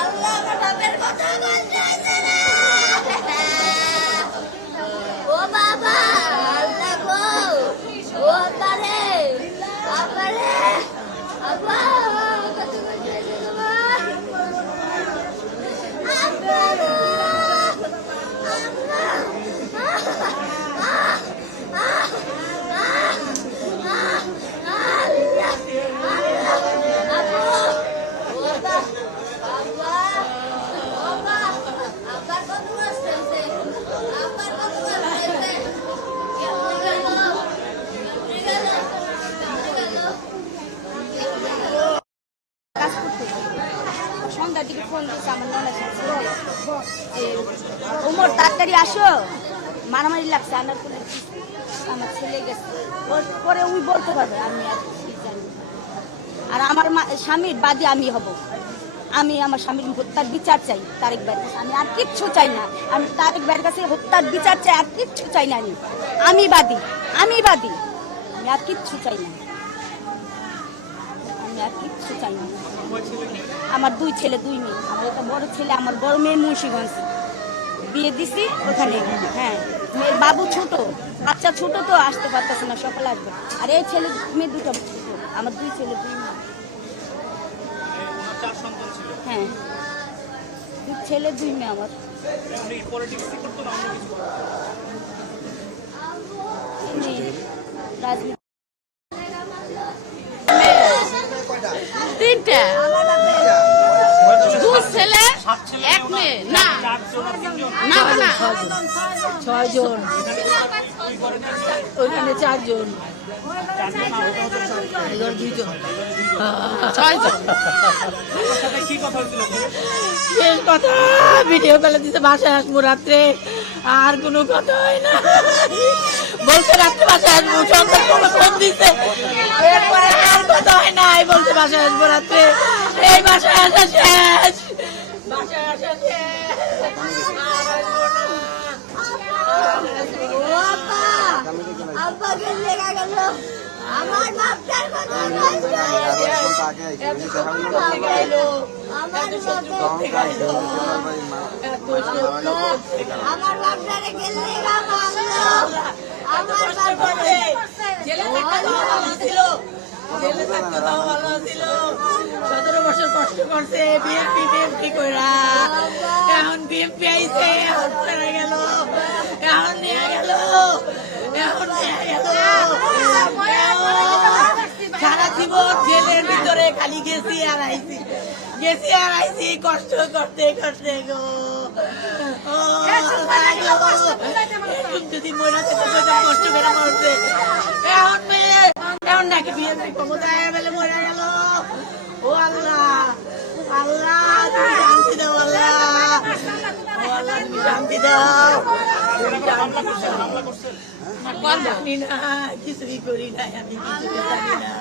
আল্লাহ বাবার কথা বলতেছে না। ও বাবা আল্লাহ গো, ও আপারে আপারে আপা কত বলতেছে তোমার সন্ধ্যার দিকে ফোন দিচ্ছে আমার ননার সাথে যে ওমর তাড়াতাড়ি আসো, মারামারি লাগছে। আমার ছেলে গেছে, ওর পরে উনি বলতে পারবে, আমি আর কি জানি। আর আমার স্বামীর বাদী আমি হব। আমি আমার স্বামীর হত্যার বিচার চাই তারেক ভাইয়ের কাছে, আমি আর কিচ্ছু চাই না। আমি তারেক ভাইয়ের কাছে হত্যার বিচার চাই, আর কিচ্ছু চাই না। আমি বাদী, আমি আর কিচ্ছু চাই না। আমি আর কিচ্ছু চাই না। আমার 2 ছেলে 2 মেয়ে। আমার একটা বড় ছেলে, আমার বড় মেয়ে মুন্সিগঞ্জ বিয়ে দিছি ওখানে। হ্যাঁ, মেয়ের বাবু ছোট, বাচ্চা ছোট, তো আসতে পারতেছে না, সকালে আসবে। আর এই ছেলে মেয়ে 2টা ছোট। আমার 2 ছেলে 2 মেয়ে। হ্যাঁ, 2 ছেলে 2 মেয়ে আমার। রাজনীতি 3টা, 2 ছেলে 1 মেয়ে। না না না 6 জন, ওইখানে 4 জন, 2 জন, 6 জন। শেষ কথা ভিডিও কলে দিতে বাসায় আসবো রাত্রে, আর কোনো কথা হয় না। বলতে রাত্রে বাসায় আসবো, সন্ধ্যা ফোন দিতে, এরপরে আর কথা হয় না। বলতে বাসায় আসবো রাত্রে, এই বাসায় আসা শেষ, বাসায় আসা শেষ, আর আসবো না। আমার বাপটার কথা আমার বাপটারে গেলে আমার ছিল 17 বছর কষ্ট করছে, বিএনপি কইরা, এখন বিএনপি আইছে, এখন চলে গেল, এখন নিয়ে গেল, এখন নিয়ে গেল। সারা জীবন জেলের ভিতরে খালি গেছি আর আইছি, কষ্ট করতে করতে গো। যদি মনে কষ্ট করে মরছে, এখন নাকি বিএনপি ক্ষমতায় বলে মরে গেল। ও আল্লাহ, আল্লাহ তুমি শান্তি দাও, আল্লাহ, ও আল্লাহ তুমি শান্তি দাও। জানি না, কিছুই করি নাই, আমি কিছুই জানি না।